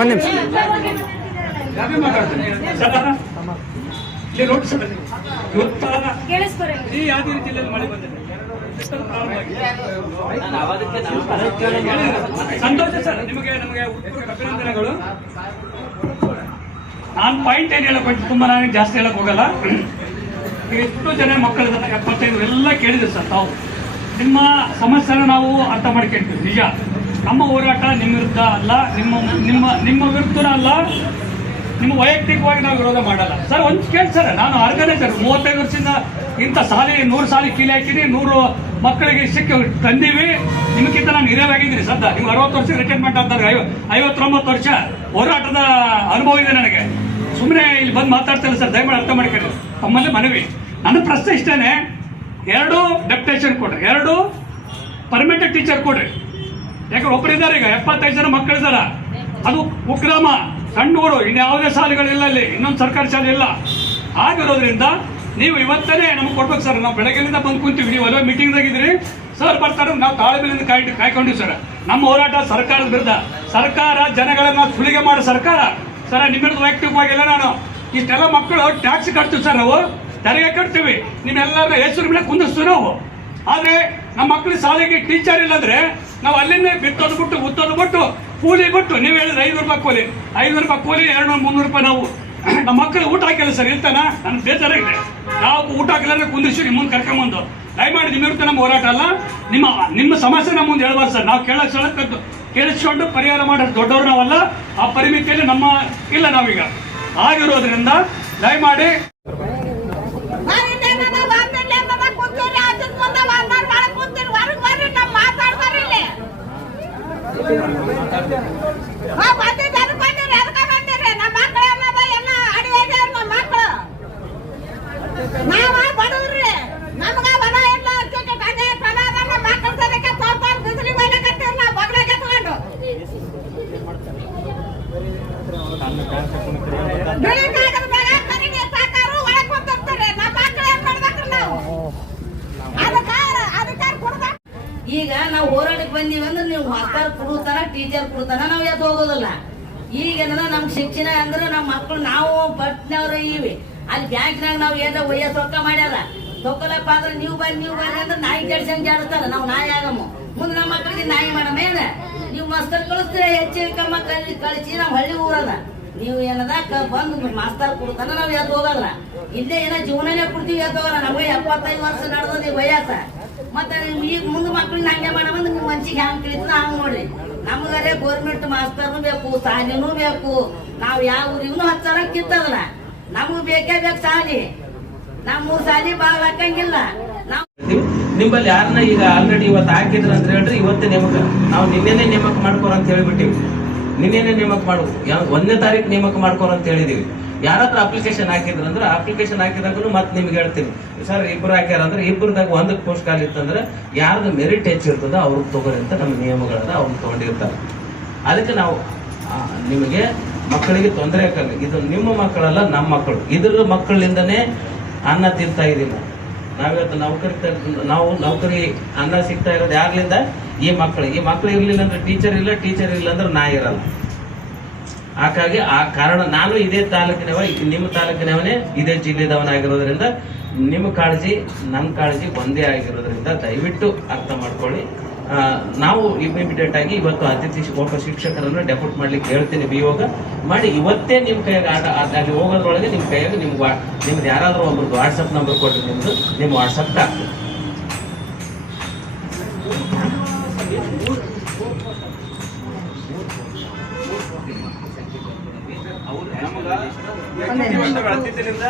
ಒಂದು ನಿಮಿಷ ಈ ಯಾದಗಿರಿ ಜಿಲ್ಲೆಯಲ್ಲಿ ಮಳೆ ಬಂದಿದೆ. ಸಂತೋಷ ಸರ್, ನಿಮಗೆ ನಮಗೆ ಅಭಿನಂದನೆಗಳು. ನಾನು ಪಾಯಿಂಟ್ ಏನು ಹೇಳಕ್ ತುಂಬಾ ನಾನು ಜಾಸ್ತಿ ಹೇಳಕ್ ಹೋಗಲ್ಲ. ಎಷ್ಟು ಜನ ಮಕ್ಕಳಿದ್ದಾರೆ 75 ಎಲ್ಲ ಕೇಳಿದ್ರು ಸರ್. ತಾವು ನಿಮ್ಮ ಸಮಸ್ಯೆನ ನಾವು ಅರ್ಥ ಮಾಡ್ಕೊಳ್ತೀವಿ. ನಿಜ, ನಮ್ಮ ಹೋರಾಟ ನಿಮ್ಮ ವಿರುದ್ಧ ಅಲ್ಲ, ನಿಮ್ಮ ವಿರುದ್ಧನೂ ಅಲ್ಲ, ನಿಮ್ಮ ವೈಯಕ್ತಿಕವಾಗಿ ನಾವು ವಿರೋಧ ಮಾಡಲ್ಲ ಸರ್. ಒಂದು ಕೇಳಿ ಸರ್, ನಾನು ಆರ್ಗನೈಸರ್ 35 ವರ್ಷದಿಂದ ಇಂಥ 100 ಸಾಲಿ ಕೀಲಿ ಹಾಕಿನಿ, 100 ಮಕ್ಕಳಿಗೆ ಸಿಕ್ಕಿ ತಂದೀವಿ. ನಿಮಗಿಂತ ನಾನು ಹಿರಿಯವಾಗಿದ್ದೀನಿ ಸದ್ದ. ನೀವು 60 ವರ್ಷ ರಿಟೈರ್ಮೆಂಟ್ ಆಗ್ತಾರೆ, 59 ವರ್ಷ ಹೋರಾಟದ ಅನುಭವ ಇದೆ ನನಗೆ. ಸುಮ್ಮನೆ ಇಲ್ಲಿ ಬಂದು ಮಾತಾಡ್ತಿಲ್ಲ ಸರ್, ದಯಮಾಡಿ ಅರ್ಥ ಮಾಡ್ಕೊಳ್ಳಿ. ತಮ್ಮಲ್ಲಿ ಮನವಿ. ನನ್ನ ಪ್ರಶ್ನೆ ಇಷ್ಟೇನೆ, 2 ಡೆಪ್ಯುಟೇಷನ್ ಕೊಡ್ರಿ, 2 ಪರ್ಮನೆಂಟ್ ಟೀಚರ್ ಕೊಡ್ರಿ. ಯಾಕಂದ್ರೆ ಒಬ್ಬರಿದ್ದಾರೆ, ಈಗ 75 ಜನ ಮಕ್ಕಳಿದಾರ. ಅದು ಉಗ್ರಾಮ, ಸಣ್ಣ ಊರು, ಇನ್ಯಾವುದೇ ಶಾಲೆಗಳಿಲ್ಲ, ಅಲ್ಲಿ ಇನ್ನೊಂದು ಸರ್ಕಾರಿ ಶಾಲೆ ಇಲ್ಲ. ಆಗಿರೋದ್ರಿಂದ ನೀವು ಇವತ್ತೇ ನಮ್ಗೆ ಕೊಡ್ಬೇಕು ಸರ್. ನಾವು ಬೆಳಗ್ಗೆಯಿಂದ ಬಂದು ಕುಂತೀವಿ, ನೀವು ಅಲ್ಲೇ ಮೀಟಿಂಗ್ದಾಗಿದ್ರಿ ಸರ್, ಬರ್ತಾರೆ. ನಾವು ತಾಳ್ಮೆಯಿಂದ ಕಾಯ್ಕೊಂಡಿವಿ ಸರ್. ನಮ್ಮ ಹೋರಾಟ ಸರ್ಕಾರದ ವಿರುದ್ಧ. ಸರ್ಕಾರ ಜನಗಳನ್ನ ಸುಲಿಗೆ ಮಾಡೋ ಸರ್ಕಾರ ಸರ್. ನಿಮ್ಮಿಂದ ವೈಯಕ್ತಿಕವಾಗಿಲ್ಲ, ನಾನು ಇಷ್ಟೆಲ್ಲ ಮಕ್ಕಳು ಟ್ಯಾಕ್ಸ್ ಕಟ್ತೀವಿ ಸರ್, ನಾವು ತೆರಿಗೆ ಕಟ್ತೀವಿ, ನಿಮ್ಮೆಲ್ಲರ ಹೆಸರು ಮೇಲೆ ಕುಂದಿಸ್ತೀವಿ ನಾವು. ಆದರೆ ನಮ್ಮ ಮಕ್ಕಳು ಶಾಲೆಗೆ ಟೀಚರ್ ಇಲ್ಲಂದ್ರೆ ನಾವು ಅಲ್ಲಿಂದ ಬಿತ್ತೋದು ಬಿಟ್ಟು ಉತ್ತೋದು ಬಿಟ್ಟು ಕೂಲಿ ಬಿಟ್ಟು, ನೀವು ಹೇಳಿದ್ರೆ 500 ರೂಪಾಯಿ ಕೂಲಿ, 500 ರೂಪಾಯಿ ಕೂಲಿ, 200-300 ರೂಪಾಯಿ ನಾವು ನಮ್ಮ ಮಕ್ಕಳಿಗೆ ಊಟ ಹಾಕಿಲ್ಲ ಸರ್. ಇರ್ತಾನ ನನ್ಗೆ ಬೇಜಾರಾಗಿದೆ. ನಾವು ಊಟ ಹಾಕಿಲ್ಲ ಕುಂದಿಸಿ ನಿಮ್ಮ ಮುಂದೆ ಕರ್ಕೊಂಬಂದು ದಯಮಾಡಿ ನಿಮ್ಮ ಇರುತ್ತೆ. ನಮ್ಮ ಹೋರಾಟ ಅಲ್ಲ, ನಿಮ್ಮ ಸಮಸ್ಯೆ ನಮ್ಮ ಮುಂದೆ ಹೇಳ್ಬಾರ್ದು ಸರ್. ನಾವು ಕೇಳಿಸ್ಕೊಂಡು ಪರಿಹಾರ ಮಾಡೋದು ದೊಡ್ಡವರು ನಾವಲ್ಲ. ಆ ಪರಿಮಿತಿಯಲ್ಲಿ ನಮ್ಮ ಇಲ್ಲ ನಾವೀಗ. ಆಗಿರೋದ್ರಿಂದ ದಯಮಾಡಿ ಈಗ ನಾವು ಹೋರಾಟಕ್ಕೆ ಬಂದೀವಿ ಅಂದ್ರೆ ನೀವು ಮಾಸ್ತರ್ ಕೊಡ್ತಾನ, ಟೀಚರ್ ಕೊಡ್ತಾನ, ನಾವು ಎದ್ದು ಹೋಗೋದಿಲ್ಲ. ಈಗ ನಮ್ ಶಿಕ್ಷಣ ಅಂದ್ರೆ ನಮ್ಮ ಮಕ್ಕಳು ನಾವು ಪಟ್ನವ್ರ ಇವಿ. ಅಲ್ಲಿ ಬ್ಯಾಂಕ್ನಾಗ ನಾವು ಏನಾರ ವಯಸ್ಸು ರೊಕ್ಕ ಮಾಡ್ಯಾರ, ತೊಗೊಳಪ್ಪ ಅಂದ್ರೆ ನೀವು ಬನ್ನಿ ಅಂದ್ರೆ ನಾಯಿ ಕೆಡ್ಸಂಗ್ ಜಾಡ್ತಾರ. ನಾವು ನಾಯಿ ಆಗಮ್ಮ, ಮುಂದೆ ನಮ್ಮ ಮಕ್ಕಳಿಗೆ ನಾಯಿ ಮಾಡಮ್ಮ. ಏನ ನೀವು ಮಾಸ್ತರ್ ಕಳಿಸ್ತೀರ, ಹೆಚ್ಚಿನ ಕಳಿಸಿ ನಮ್ಮ ಹಳ್ಳಿ ಊರದ ನೀವು ಏನದ ಬಂದು ಮಾಸ್ತರ್ ಕೊಡ್ತಾನ, ನಾವು ಎದ್ದು ಹೋಗಲ್ಲ. ಇಲ್ಲೇ ಏನೋ ಜೀವನನೇ ಕೊಡ್ತೀವಿ, ಎದ್ದು ಹೋಗಲ್ಲ. ನಮಗೆ 75 ವರ್ಷ ನಡೆದ ವಯಸ್ಸ. ಮತ್ತೆ ಈಗ ಮುಂದೆ ಮಕ್ಳಿಗೆ ಹಂಗೆ ಮಾಡಬಂದು ನಿಮ್ ಮನ್ಸಿಗೆ ಹ್ಯಾಂಗ್ ತಿಳಿತದ ಹಂಗ್ ನೋಡ್ರಿ. ನಮಗರೇ ಗೌರ್ಮೆಂಟ್ ಮಾಸ್ತರ್ನು ಬೇಕು, ಶಾಲೆನೂ ಬೇಕು. ನಾವು ಯಾವ ಊರಿಗೂ 10 ಸಾವಿರ ಕಿತ್ತದಲ್ಲ, ನಮಗ್ ಬೇಕೇ ಬೇಕು ಶಾಲಿ. ನಾವ್ 3 ಶಾಲಿ ಬಾಳ್ ಹಾಕಂಗಿಲ್ಲ. ನಿಮ್ಮಲ್ಲಿ ಯಾರನ್ನ ಈಗ ಆಲ್ರೆಡಿ ಇವತ್ತು ಹಾಕಿದ್ರ ಅಂತ ಹೇಳ್ರಿ, ಇವತ್ತೇ ನೇಮಕ ನಾವು ನಿನ್ನೆನೆ ನೇಮಕ ಮಾಡ್ಕೋರ ಅಂತ ಹೇಳ್ಬಿಟ್ಟಿವಿ. ನಿನ್ನೆನೆ ನೇಮಕ ಮಾಡು, 1ನೇ ತಾರೀಕು ನೇಮಕ ಮಾಡ್ಕೋರ ಅಂತ ಹೇಳಿದೀವಿ. ಯಾರಾದ್ರೂ ಅಪ್ಲಿಕೇಶನ್ ಹಾಕಿದ್ರ ಅಂದ್ರೆ ಅಪ್ಲಿಕೇಶನ್ ಹಾಕಿದಾಗಲೂ ಮತ್ತೆ ನಿಮ್ಗೆ ಹೇಳ್ತೀನಿ ಸರ್, 2 ಹಾಕ್ಯಾರ ಅಂದ್ರೆ 2ದಾಗ 1 ಪೋಸ್ಟ್ ಖಾಲಿ ಇತ್ತಂದ್ರೆ ಯಾರ್ದು ಮೆರಿಟ್ ಹೆಚ್ಚಿರ್ತದ ಅವ್ರಿಗೆ ತಗೋರಿ ಅಂತ ನಮ್ಮ ನಿಯಮಗಳನ್ನ ಅವ್ರು ತಗೊಂಡಿರ್ತಾರೆ. ಅದಕ್ಕೆ ನಾವು ನಿಮಗೆ ಮಕ್ಕಳಿಗೆ ತೊಂದರೆ ಆಗಲ್ಲ. ಇದು ನಿಮ್ಮ ಮಕ್ಕಳಲ್ಲ, ನಮ್ಮ ಮಕ್ಕಳು. ಇದ್ರ ಮಕ್ಕಳಿಂದನೇ ಅನ್ನ ತಿಂತಾ ಇದೀವಿ. ನಾವಿವತ್ತು ನೌಕರಿ ಅನ್ನ ಸಿಗ್ತಾ ಇರೋದು ಯಾರ್ಲಿಂದ? ಈ ಮಕ್ಕಳು ಇರ್ಲಿಲ್ಲ ಅಂದ್ರೆ ಟೀಚರ್ ಇಲ್ಲ, ಟೀಚರ್ ಇಲ್ಲ ಅಂದ್ರೆ ನಾ ಇರಲ್ಲ. ಹಾಗಾಗಿ ಆ ಕಾರಣ ನಾನು ಇದೇ ತಾಲೂಕಿನವ, ನಿಮ್ಮ ತಾಲೂಕಿನವನೇ, ಇದೇ ಜಿಲ್ಲೆದವನಾಗಿರೋದ್ರಿಂದ ನಿಮ್ಮ ಕಾಳಜಿ ನನ್ನ ಕಾಳಜಿ ಒಂದೇ ಆಗಿರೋದ್ರಿಂದ ದಯವಿಟ್ಟು ಅರ್ಥ ಮಾಡ್ಕೊಳ್ಳಿ. ನಾವು ಇಮಿಡಿಯೇಟ್ ಆಗಿ ಇವತ್ತು ಅತಿಥಿ ಒಬ್ಬ ಶಿಕ್ಷಕರನ್ನು ಡೆಪ್ಯೂಟ್ ಮಾಡ್ಲಿಕ್ಕೆ ಹೇಳ್ತೀನಿ. ಬಿಯೋಗ ಮಾಡಿ ಇವತ್ತೇ ನಿಮ್ಮ ಕೈಯಾಗ ಅಲ್ಲಿ ಹೋಗೋದ್ರೊಳಗೆ ನಿಮ್ಮ ಕೈಯಾಗ ನಿಮ್ದು ಯಾರಾದ್ರೂ ಒಬ್ರದ್ದು ವಾಟ್ಸಪ್ ನಂಬರ್ ಕೊಟ್ಟು ನಿಮ್ಮ ವಾಟ್ಸಪ್ಗೆ ಆಗ್ತದೆ.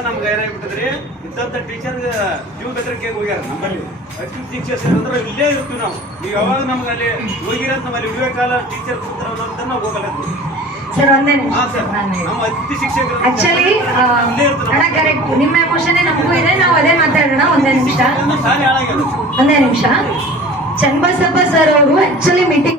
ನಮ್ಗೆ ಏನಾಗ್ಬಿಟ್ಟಿದ್ರಿ, ಇಂಥ ಟೀಚರ್ ಜೀವ ಬೆದರಿಕೆ ಹೋಗ್ಯಾರ. ನಮ್ಮಲ್ಲಿ ಅತಿಥಿ ಶಿಕ್ಷಕರು ಅಂದ್ರೆ ಇಲ್ಲೇ ಇರ್ತೀವಿ ನಾವು. ನೀವು ಯಾವಾಗ ನಮ್ಗೆ ಅಲ್ಲಿ ಹೋಗಿರೋದು ನಮ್ಮಲ್ಲಿ ಉಳಿಯೋ ಕಾಲ ಟೀಚರ್ ಅಂತ ನಾವು ಹೋಗಲ್ಲ ಸರ್. ಒಂದೇ ನಿಮಿಷ, ನಮ್ಮ ಅತಿಥಿ ಶಿಕ್ಷಕರು ಆಕ್ಚುಲಿ ಕರೆಕ್ಟ್, ನಿಮ್ಮ ಎಮೋಷನ್ ನಮಗೂ ಇದೆ, ನಾವು ಅದೇ ಮಾತಾಡೋಣ. ಒಂದೇ ನಿಮಿಷ. ಚನ್ನಬಸಪ್ಪ ಸರ್ ಅವರು ಆಕ್ಚುಲಿ ಮೀಟಿಂಗ್